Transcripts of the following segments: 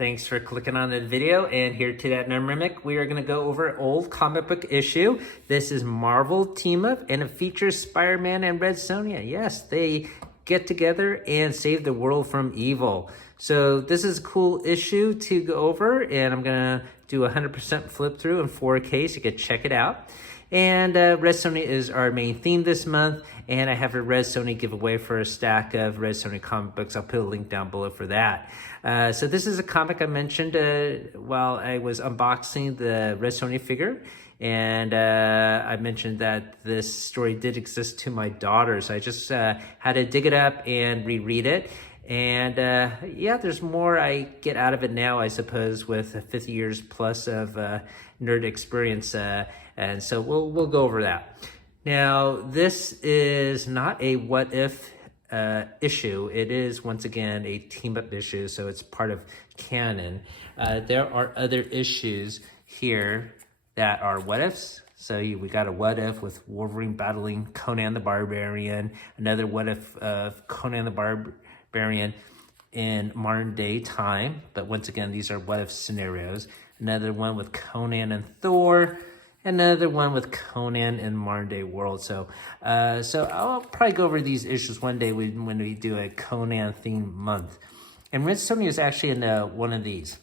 Thanks for clicking on the video, and here today at Mimic, we are going to go over an old comic book issue. This is Marvel Team Up, and it features Spider-Man and Red Sonja. Yes, they get together and save the world from evil. So this is a cool issue to go over, and I'm going to do 100% flip through in 4K so you can check it out. And Red Sonja is our main theme this month, and I have a Red Sonja giveaway for a stack of Red Sonja comic books. I'll put a link down below for that. So this is a comic I mentioned while I was unboxing the Red Sonja figure, and I mentioned that this story did exist to my daughter, so I just had to dig it up and reread it. And yeah, there's more I get out of it now, I suppose, with 50 years plus of nerd experience. And so we'll go over that. Now, this is not a what if issue. It is, once again, a team up issue, so it's part of canon. There are other issues here that are what ifs. So we got a what if with Wolverine battling Conan the Barbarian, another what if of Conan the Barbarian in modern day time, but once again, these are what if scenarios. Another one with Conan and Thor, another one with Conan in modern day world. So I'll probably go over these issues one day when we do a Conan themed month. And Red Sonja is actually in one of these.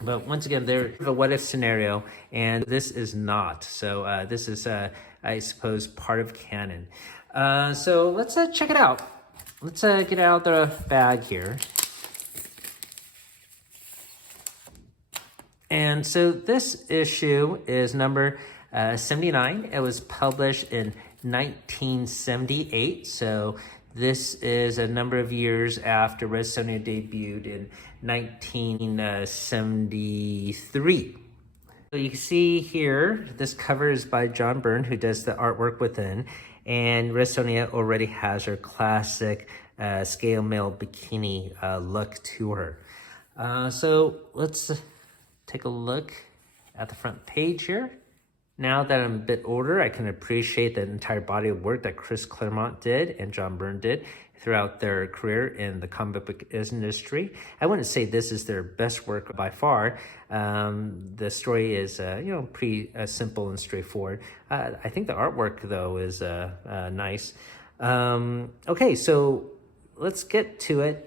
But once again, they're a what if scenario, and this is not. So this is, I suppose, part of canon. So let's check it out. Let's get it out of the bag here. And so this issue is number 79. It was published in 1978. So this is a number of years after Red Sonja debuted in 1973. So you can see here, this cover is by John Byrne, who does the artwork within. And Red Sonja already has her classic scale mail bikini look to her. So let's take a look at the front page here. Now that I'm a bit older, I can appreciate the entire body of work that Chris Claremont did and John Byrne did throughout their career in the comic book industry. I wouldn't say this is their best work by far. The story is, pretty simple and straightforward. I think the artwork, though, is nice. Okay, so let's get to it.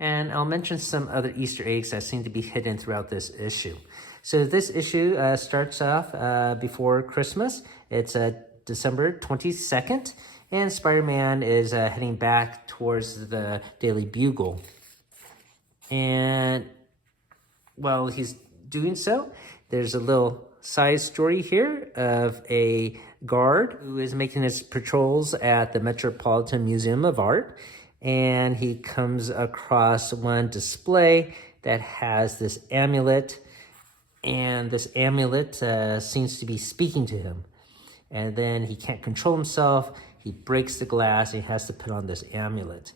And I'll mention some other Easter eggs that seem to be hidden throughout this issue. So this issue starts off before Christmas. It's December 22nd, and Spider-Man is heading back towards the Daily Bugle. And while he's doing so, there's a little side story here of a guard who is making his patrols at the Metropolitan Museum of Art. And he comes across one display that has this amulet, and this amulet seems to be speaking to him. And then he can't control himself. He breaks the glass, and he has to put on this amulet.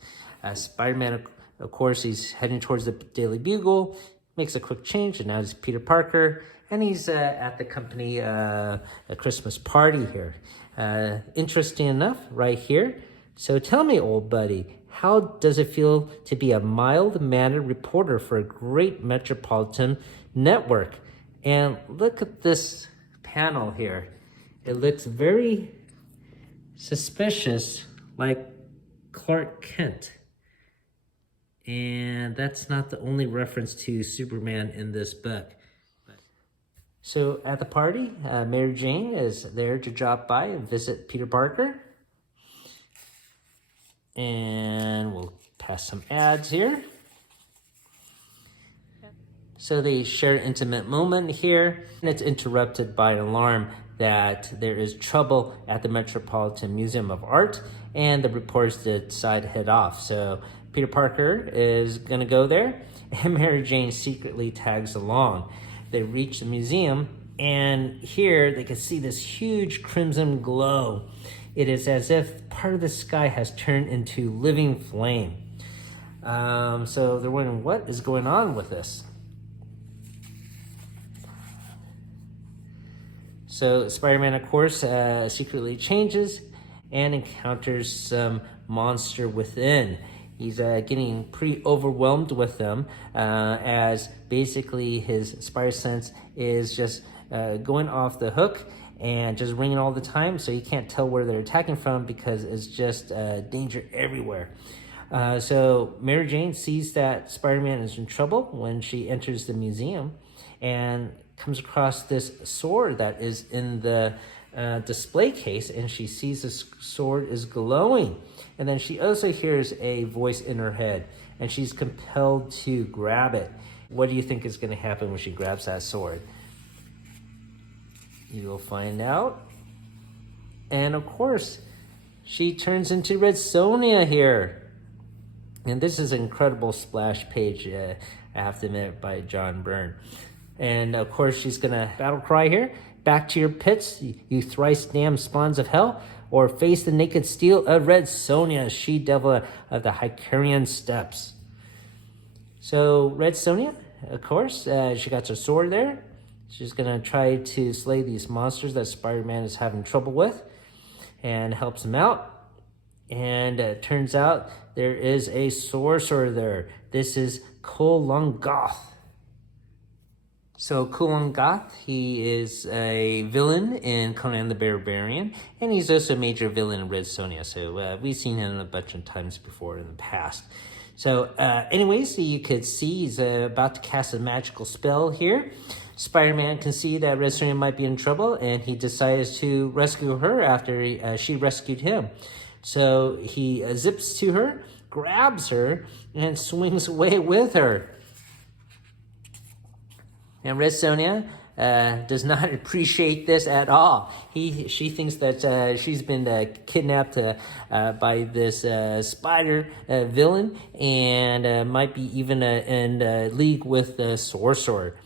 Spider-Man, of course, he's heading towards the Daily Bugle, makes a quick change, and now he's Peter Parker, and he's at the company a Christmas party here. Interesting enough, right here. So tell me, old buddy, how does it feel to be a mild-mannered reporter for a great metropolitan network? And look at this panel here. It looks very suspicious, like Clark Kent. And that's not the only reference to Superman in this book. So at the party, Mary Jane is there to drop by and visit Peter Parker. And we'll pass some ads here. So they share an intimate moment here, and it's interrupted by an alarm that there is trouble at the Metropolitan Museum of Art, and the reporters decide to head off. So Peter Parker is gonna go there, and Mary Jane secretly tags along. They reach the museum, and here they can see this huge crimson glow. It is as if part of the sky has turned into living flame. So they're wondering, what is going on with this? So Spider-Man, of course, secretly changes and encounters some monster within. He's getting pretty overwhelmed with them as basically his Spire Sense is just going off the hook and just ringing all the time, so you can't tell where they're attacking from because it's just danger everywhere. So Mary Jane sees that Spider-Man is in trouble when she enters the museum and comes across this sword that is in the display case, and she sees the sword is glowing. And then she also hears a voice in her head, and she's compelled to grab it. What do you think is going to happen when she grabs that sword? You'll find out. And of course, she turns into Red Sonja here. And this is an incredible splash page, I have to admit, by John Byrne. And of course, she's going to battle cry here. Back to your pits, you thrice damned spawns of hell, or face the naked steel of Red Sonja, she-devil of the Hyborian steppes. So Red Sonja, of course, she got her sword there. She's going to try to slay these monsters that Spider-Man is having trouble with and helps him out. And it turns out there is a sorcerer there. This is Kolungoth. So Kolungoth, he is a villain in Conan the Barbarian, and he's also a major villain in Red Sonja. So we've seen him a bunch of times before in the past. So anyways, you could see he's about to cast a magical spell here. Spider-Man can see that Red Sonja might be in trouble, and he decides to rescue her after she rescued him. So he zips to her, grabs her, and swings away with her. And Red Sonja does not appreciate this at all. She thinks that she's been kidnapped by this spider villain, and might be even in league with the sorcerer.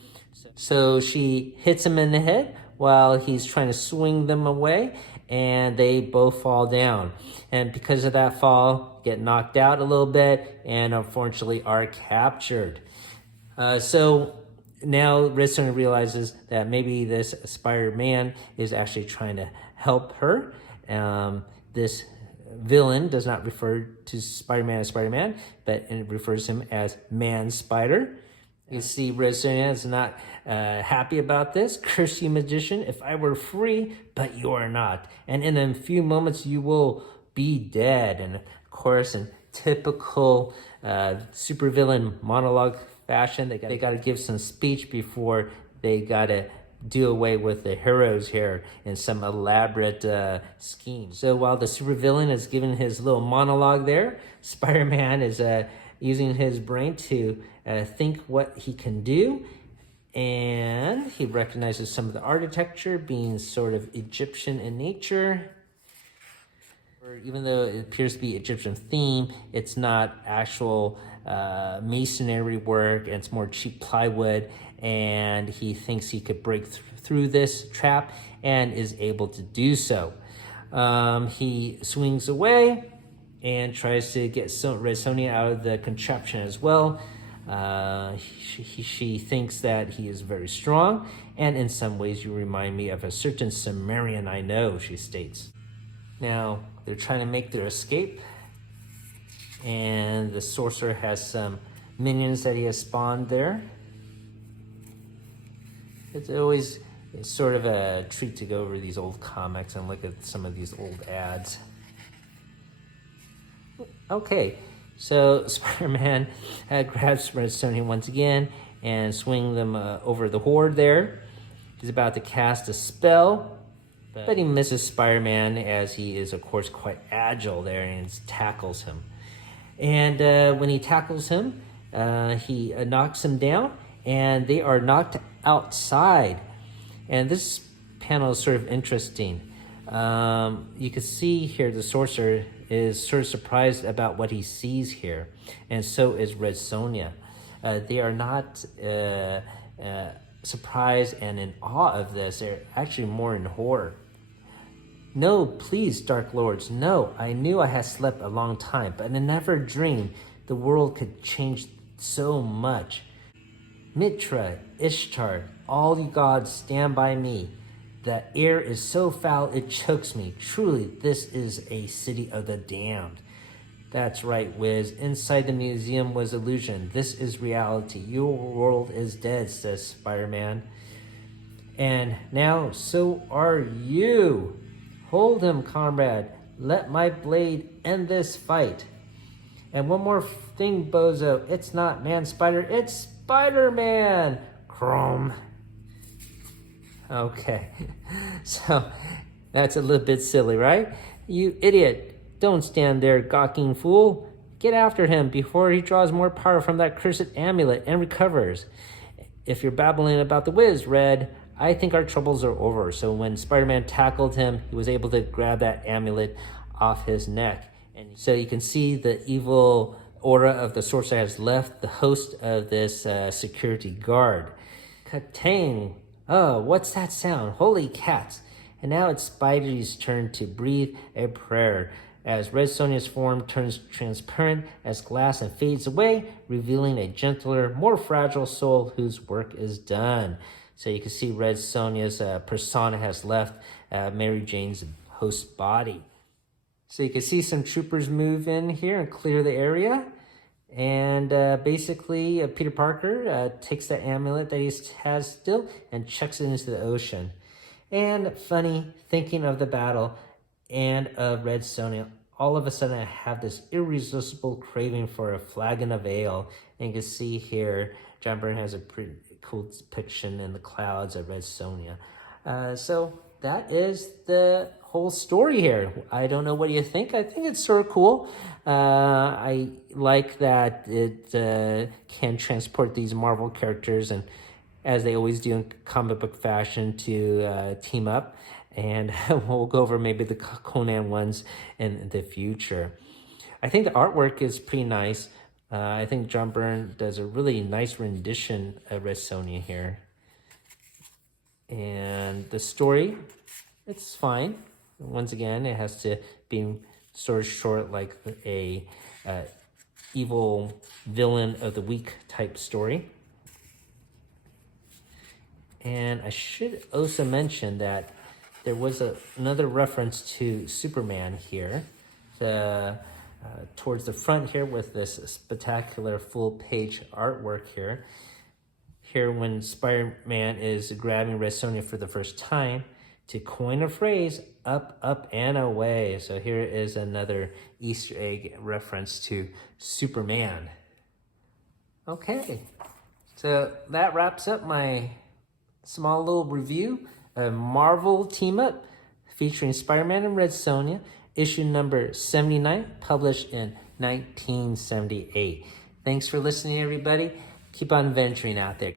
So she hits him in the head while he's trying to swing them away, and they both fall down. And because of that fall, get knocked out a little bit, and unfortunately are captured. So now Red Sonja realizes that maybe this Spider-Man is actually trying to help her. This villain does not refer to Spider-Man as Spider-Man, but it refers to him as Man-Spider. You see, Red Sonja is not happy about this. Curse you, magician, if I were free, but you are not. And in a few moments, you will be dead. And of course, in typical supervillain monologue fashion, they got to give some speech before they got to do away with the heroes here in some elaborate scheme. So while the supervillain is giving his little monologue there, Spider-Man is using his brain to think what he can do. And he recognizes some of the architecture being sort of Egyptian in nature. Or even though it appears to be Egyptian theme, it's not actual masonry work, and it's more cheap plywood. And he thinks he could break through this trap and is able to do so. He swings away and tries to get Red Sonja out of the contraption as well. She thinks that he is very strong, and in some ways you remind me of a certain Sumerian I know, she states. Now, they're trying to make their escape, and the sorcerer has some minions that he has spawned there. It's always sort of a treat to go over these old comics and look at some of these old ads. Okay, so Spider-Man grabs Red Sonja once again and swing them over the horde there. He's about to cast a spell, but he misses Spider-Man as he is, of course, quite agile there and tackles him. And when he tackles him, he knocks him down, and they are knocked outside. And this panel is sort of interesting. You can see here the sorcerer is sort of surprised about what he sees here, and so is Red Sonja. They are not surprised and in awe of this. They're actually more in horror. No, please, Dark Lords, no. I knew I had slept a long time, but I never dreamed the world could change so much. Mitra, Ishtar, all you gods stand by me. The air is so foul it chokes me. Truly, this is a city of the damned. That's right, Wiz. Inside the museum was illusion. This is reality. Your world is dead, says Spider-Man. And now so are you. Hold him, comrade. Let my blade end this fight. And one more thing, Bozo. It's not Man-Spider, it's Spider-Man. Chrome. Okay, so that's a little bit silly, right? You idiot. Don't stand there, gawking fool. Get after him before he draws more power from that cursed amulet and recovers. If you're babbling about the Wiz, Red, I think our troubles are over. So when Spider-Man tackled him, he was able to grab that amulet off his neck. And so you can see the evil aura of the Sorcery has left the host of this security guard. Katang! Oh, what's that sound? Holy cats! And now it's Spidey's turn to breathe a prayer as Red Sonja's form turns transparent as glass and fades away, revealing a gentler, more fragile soul whose work is done. So you can see Red Sonja's persona has left Mary Jane's host body. So you can see some troopers move in here and clear the area. And basically, Peter Parker takes that amulet that he has still and chucks it into the ocean. And funny, thinking of the battle and of Red Sonja, all of a sudden I have this irresistible craving for a flagon of ale. And you can see here, John Byrne has a pretty cool depiction in the clouds of Red Sonja. So that is the whole story here. I don't know what you think. I think it's sort of cool. I like that it can transport these Marvel characters, and as they always do in comic book fashion, to team up. And we'll go over maybe the Conan ones in the future. I think the artwork is pretty nice. I think John Byrne does a really nice rendition of Red Sonja here. And the story, it's fine. Once again, it has to be sort of short, like a evil villain of the week type story. And I should also mention that there was another reference to Superman here, towards the front here with this spectacular full-page artwork here. Here when Spider-Man is grabbing Red Sonja for the first time, to coin a phrase, up, up, and away. So here is another Easter egg reference to Superman. Okay, so that wraps up my small little review of Marvel Team Up featuring Spider-Man and Red Sonja, issue number 79, published in 1978. Thanks for listening, everybody. Keep on venturing out there.